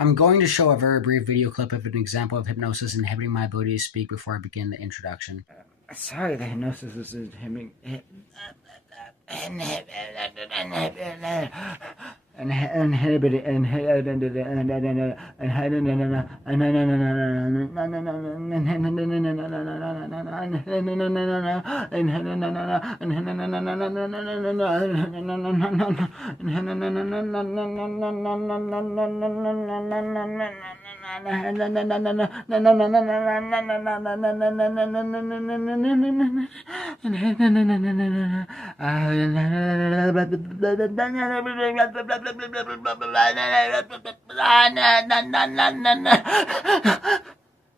I'm going to show a very brief video clip of an example of hypnosis inhibiting my ability to speak before I begin the introduction. Sorry, the hypnosis is inhibiting.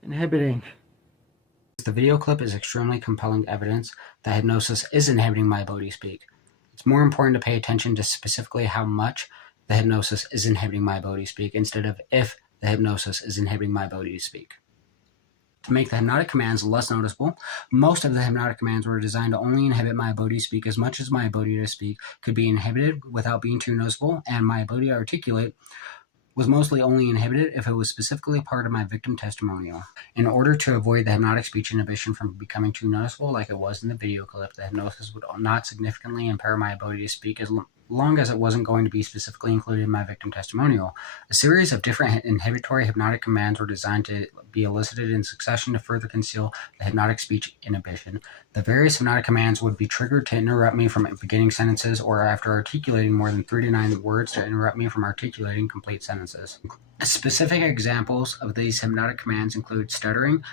Inhibiting. The video clip is extremely compelling evidence that hypnosis is inhibiting my ability to speak. It's more important to pay attention to specifically how much the hypnosis is inhibiting my ability to speak instead of if the hypnosis is inhibiting my ability to speak. To make the hypnotic commands less noticeable, most of the hypnotic commands were designed to only inhibit my ability to speak as much as my ability to speak could be inhibited without being too noticeable, and my ability to articulate was mostly only inhibited if it was specifically part of my victim testimonial. In order to avoid the hypnotic speech inhibition from becoming too noticeable like it was in the video clip, the hypnosis would not significantly impair my ability to speak as long as it wasn't going to be specifically included in my victim testimonial. A series of different inhibitory hypnotic commands were designed to be elicited in succession to further conceal the hypnotic speech inhibition. The various hypnotic commands would be triggered to interrupt me from beginning sentences or after articulating more than 3 to 9 words to interrupt me from articulating complete sentences. Specific examples of these hypnotic commands include stuttering,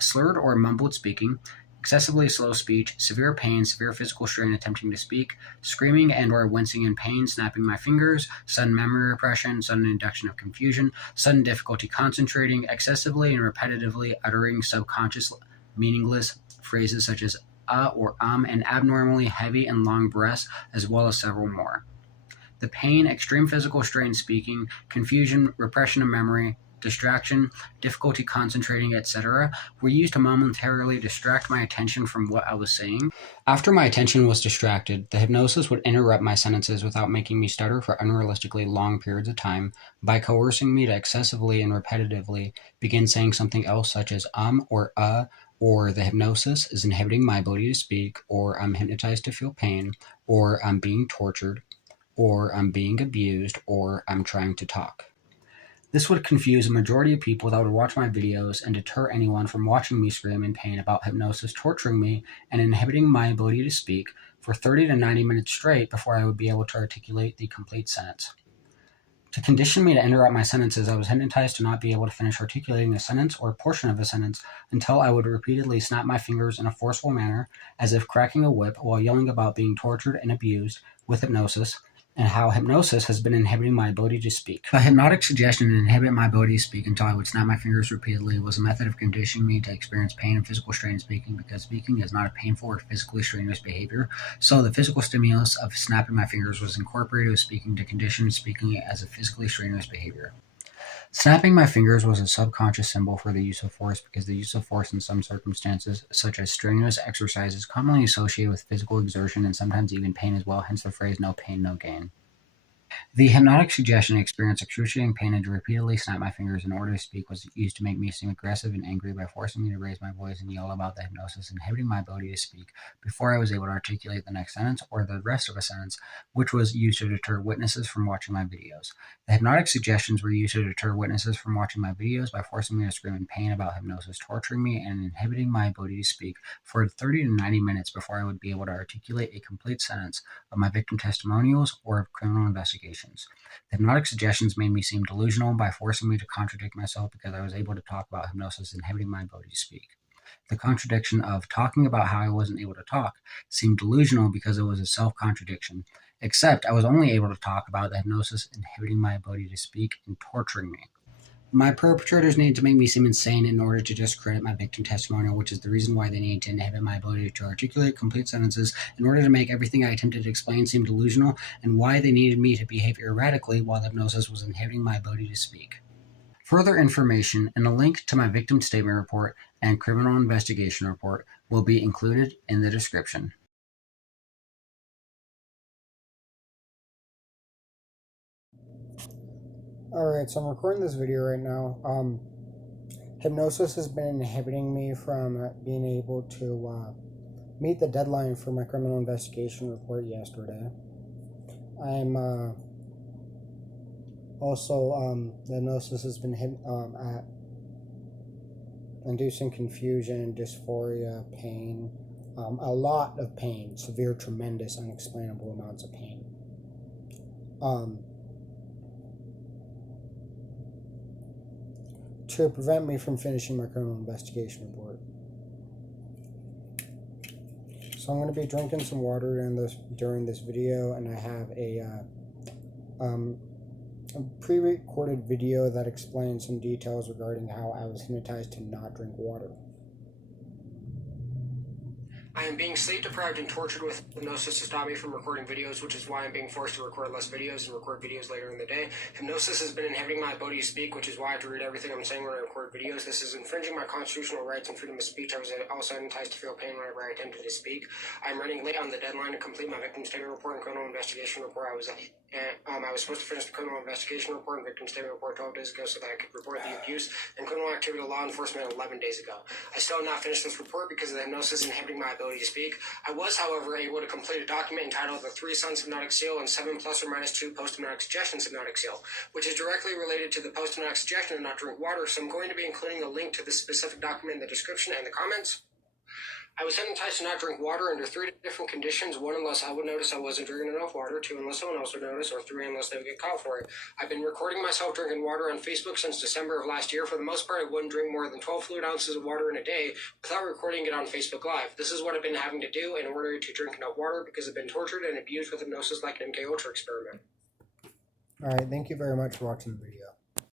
slurred or mumbled speaking, excessively slow speech, severe pain, severe physical strain attempting to speak, screaming and or wincing in pain, snapping my fingers, sudden memory repression, sudden induction of confusion, sudden difficulty concentrating, excessively and repetitively uttering subconscious meaningless phrases such as or and abnormally heavy and long breaths, as well as several more. The pain, extreme physical strain speaking, confusion, repression of memory, distraction, difficulty concentrating, etc., were used to momentarily distract my attention from what I was saying. After my attention was distracted, the hypnosis would interrupt my sentences without making me stutter for unrealistically long periods of time by coercing me to excessively and repetitively begin saying something else such as or the hypnosis is inhibiting my ability to speak, or I'm hypnotized to feel pain, or I'm being tortured, or I'm being abused, or I'm trying to talk. This would confuse a majority of people that would watch my videos and deter anyone from watching me scream in pain about hypnosis torturing me and inhibiting my ability to speak for 30 to 90 minutes straight before I would be able to articulate the complete sentence. To condition me to interrupt my sentences, I was hypnotized to not be able to finish articulating a sentence or a portion of a sentence until I would repeatedly snap my fingers in a forceful manner, as if cracking a whip, while yelling about being tortured and abused with hypnosis, and how hypnosis has been inhibiting my ability to speak. A hypnotic suggestion to inhibit my ability to speak until I would snap my fingers repeatedly was a method of conditioning me to experience pain and physical strain in speaking, because speaking is not a painful or physically strenuous behavior, so the physical stimulus of snapping my fingers was incorporated with speaking to condition speaking as a physically strenuous behavior. Snapping my fingers was a subconscious symbol for the use of force, because the use of force in some circumstances, such as strenuous exercise, is commonly associated with physical exertion and sometimes even pain as well, hence the phrase "no pain, no gain." The hypnotic suggestion to experience excruciating pain and to repeatedly snap my fingers in order to speak was used to make me seem aggressive and angry by forcing me to raise my voice and yell about the hypnosis inhibiting my ability to speak before I was able to articulate the next sentence or the rest of a sentence, which was used to deter witnesses from watching my videos. The hypnotic suggestions were used to deter witnesses from watching my videos by forcing me to scream in pain about hypnosis torturing me and inhibiting my ability to speak for 30 to 90 minutes before I would be able to articulate a complete sentence of my victim testimonials or of criminal investigations. The hypnotic suggestions made me seem delusional by forcing me to contradict myself because I was able to talk about hypnosis inhibiting my ability to speak. The contradiction of talking about how I wasn't able to talk seemed delusional because it was a self-contradiction, except I was only able to talk about the hypnosis inhibiting my ability to speak and torturing me. My perpetrators needed to make me seem insane in order to discredit my victim testimonial, which is the reason why they needed to inhibit my ability to articulate complete sentences in order to make everything I attempted to explain seem delusional, and why they needed me to behave erratically while the hypnosis was inhibiting my ability to speak. Further information and a link to my victim statement report and criminal investigation report will be included in the description. Alright, so I'm recording this video right now. Hypnosis has been inhibiting me from being able to meet the deadline for my criminal investigation report yesterday. I'm also, the hypnosis has been inducing confusion, dysphoria, pain, a lot of pain, severe, tremendous, unexplainable amounts of pain. To prevent me from finishing my criminal investigation report. So I'm going to be drinking some water during this video, and I have a pre-recorded video that explains some details regarding how I was hypnotized to not drink water. I am being sleep deprived and tortured with hypnosis to stop me from recording videos, which is why I'm being forced to record less videos and record videos later in the day. Hypnosis has been inhibiting my ability to speak, which is why I have to read everything I'm saying when I record videos. This is infringing my constitutional rights and freedom of speech. I was also hypnotized to feel pain whenever I attempted to speak. I'm running late on the deadline to complete my victim statement report and criminal investigation report. I was supposed to finish the criminal investigation report and victim statement report 12 days ago so that I could report the abuse and criminal activity to law enforcement 11 days ago. I still have not finished this report because of the hypnosis inhibiting my ability to speak. I was, however, able to complete a document entitled The 3 Sons Hypnotic Seal and 7 plus or minus 2 Post-Hypnotic Suggestions Hypnotic Seal, which is directly related to the post-hypnotic suggestion of not drink water, so I'm going to be including a link to this specific document in the description and the comments. I was hypnotized to not drink water under 3 different conditions. 1, unless I would notice I wasn't drinking enough water. 2, unless someone else would notice. Or 3, unless they would get caught for it. I've been recording myself drinking water on Facebook since December of last year. For the most part, I wouldn't drink more than 12 fluid ounces of water in a day without recording it on Facebook Live. This is what I've been having to do in order to drink enough water because I've been tortured and abused with hypnosis like an MK Ultra experiment. Alright, thank you very much for watching the video.